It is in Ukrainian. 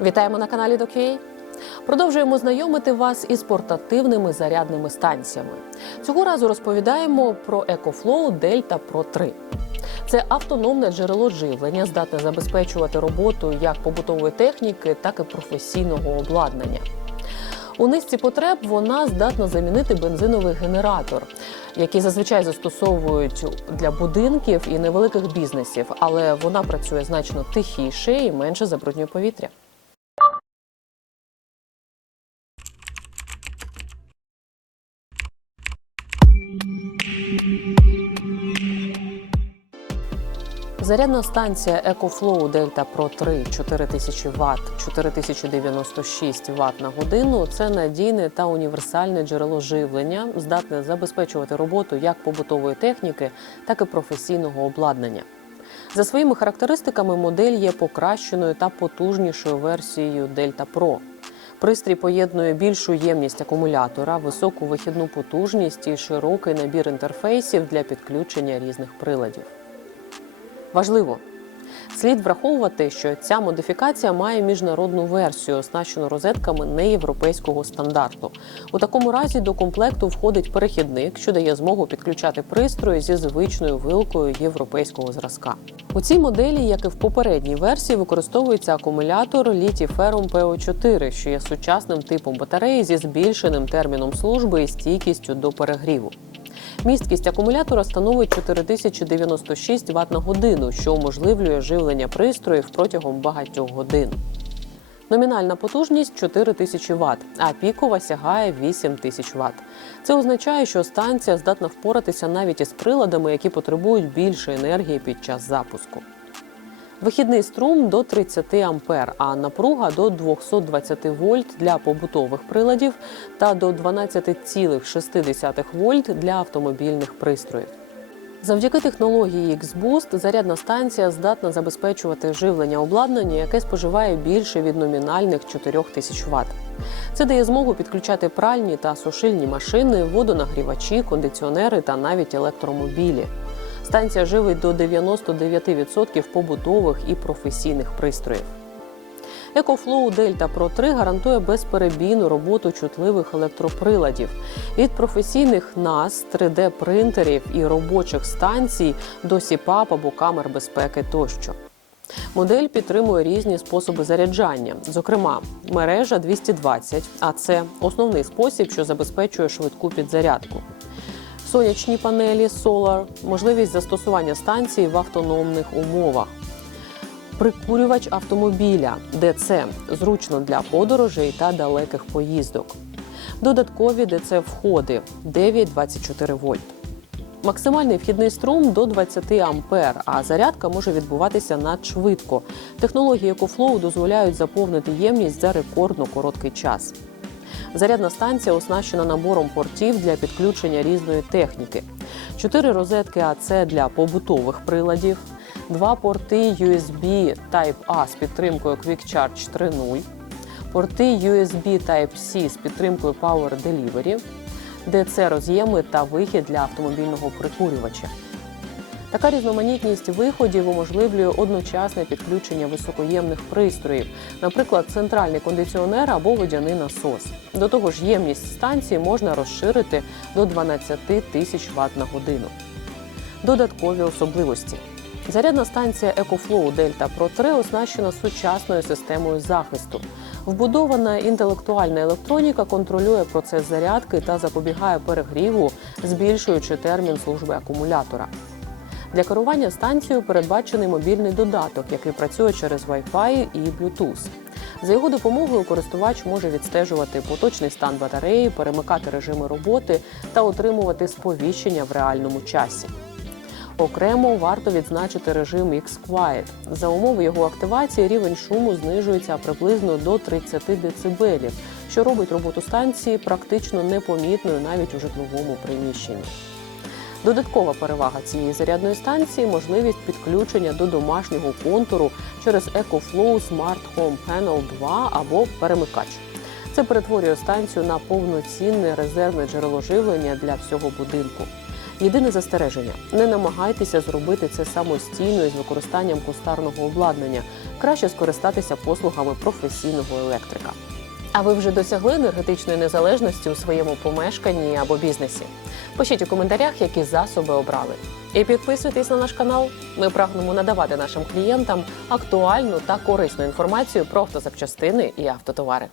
Вітаємо на каналі Докей. Продовжуємо знайомити вас із портативними зарядними станціями. Цього разу розповідаємо про EcoFlow Delta Pro 3. Це автономне джерело живлення, здатне забезпечувати роботу як побутової техніки, так і професійного обладнання. У низці потреб вона здатна замінити бензиновий генератор, який зазвичай застосовують для будинків і невеликих бізнесів, але вона працює значно тихіше і менше забруднює повітря. Зарядна станція EcoFlow Delta Pro 3 4000 Вт 4096 Вт на годину це надійне та універсальне джерело живлення, здатне забезпечувати роботу як побутової техніки, так і професійного обладнання. За своїми характеристиками модель є покращеною та потужнішою версією Delta Pro. Пристрій поєднує більшу ємність акумулятора, високу вихідну потужність і широкий набір інтерфейсів для підключення різних приладів. Важливо. Слід враховувати, що ця модифікація має міжнародну версію, оснащену розетками неєвропейського стандарту. У такому разі до комплекту входить перехідник, що дає змогу підключати пристрої зі звичною вилкою європейського зразка. У цій моделі, як і в попередній версії, використовується акумулятор літій-ферум ПО4, що є сучасним типом батареї зі збільшеним терміном служби і стійкістю до перегріву. Місткість акумулятора становить 4096 Вт на годину, що уможливлює живлення пристроїв протягом багатьох годин. Номінальна потужність 4000 Вт, а пікова сягає 8000 Вт. Це означає, що станція здатна впоратися навіть із приладами, які потребують більше енергії під час запуску. Вихідний струм до 30 ампер, а напруга до 220 вольт для побутових приладів та до 12,6 вольт для автомобільних пристроїв. Завдяки технології X-Boost зарядна станція здатна забезпечувати живлення обладнання, яке споживає більше від номінальних 4000 Вт. Це дає змогу підключати пральні та сушильні машини, водонагрівачі, кондиціонери та навіть електромобілі. Станція живить до 99% побутових і професійних пристроїв. EcoFlow Delta Pro 3 гарантує безперебійну роботу чутливих електроприладів від професійних NAS, 3D-принтерів і робочих станцій до сіпап або камер безпеки тощо. Модель підтримує різні способи заряджання, зокрема, мережа 220, а це основний спосіб, що забезпечує швидку підзарядку. Сонячні панелі Solar, можливість застосування станції в автономних умовах. Прикурювач автомобіля, ДЦ зручно для подорожей та далеких поїздок. Додаткові ДЦ входи 9-24 вольт. Максимальний вхідний струм до 20 ампер, а зарядка може відбуватися надшвидко. Технології EcoFlow дозволяють заповнити ємність за рекордно короткий час. Зарядна станція оснащена набором портів для підключення різної техніки. Чотири розетки АЦ для побутових приладів, два порти USB Type-A з підтримкою Quick Charge 3.0, порти USB Type-C з підтримкою Power Delivery, DC роз'єми та вихід для автомобільного прикурювача. Така різноманітність виходів уможливлює одночасне підключення високоємних пристроїв, наприклад, центральний кондиціонер або водяний насос. До того ж, ємність станції можна розширити до 12 тисяч Вт на годину. Додаткові особливості. Зарядна станція EcoFlow Delta Pro 3 оснащена сучасною системою захисту. Вбудована інтелектуальна електроніка контролює процес зарядки та запобігає перегріву, збільшуючи термін служби акумулятора. Для керування станцією передбачений мобільний додаток, який працює через Wi-Fi і Bluetooth. За його допомогою користувач може відстежувати поточний стан батареї, перемикати режими роботи та отримувати сповіщення в реальному часі. Окремо варто відзначити режим X-Quiet. За умови його активації рівень шуму знижується приблизно до 30 дБ, що робить роботу станції практично непомітною навіть у житловому приміщенні. Додаткова перевага цієї зарядної станції можливість підключення до домашнього контуру через EcoFlow Smart Home Panel 2 або перемикач. Це перетворює станцію на повноцінне резервне джерело живлення для всього будинку. Єдине застереження: не намагайтеся зробити це самостійно із використанням кустарного обладнання. Краще скористатися послугами професійного електрика. А ви вже досягли енергетичної незалежності у своєму помешканні або бізнесі? Пишіть у коментарях, які засоби обрали. І підписуйтесь на наш канал. Ми прагнемо надавати нашим клієнтам актуальну та корисну інформацію про автозапчастини і автотовари.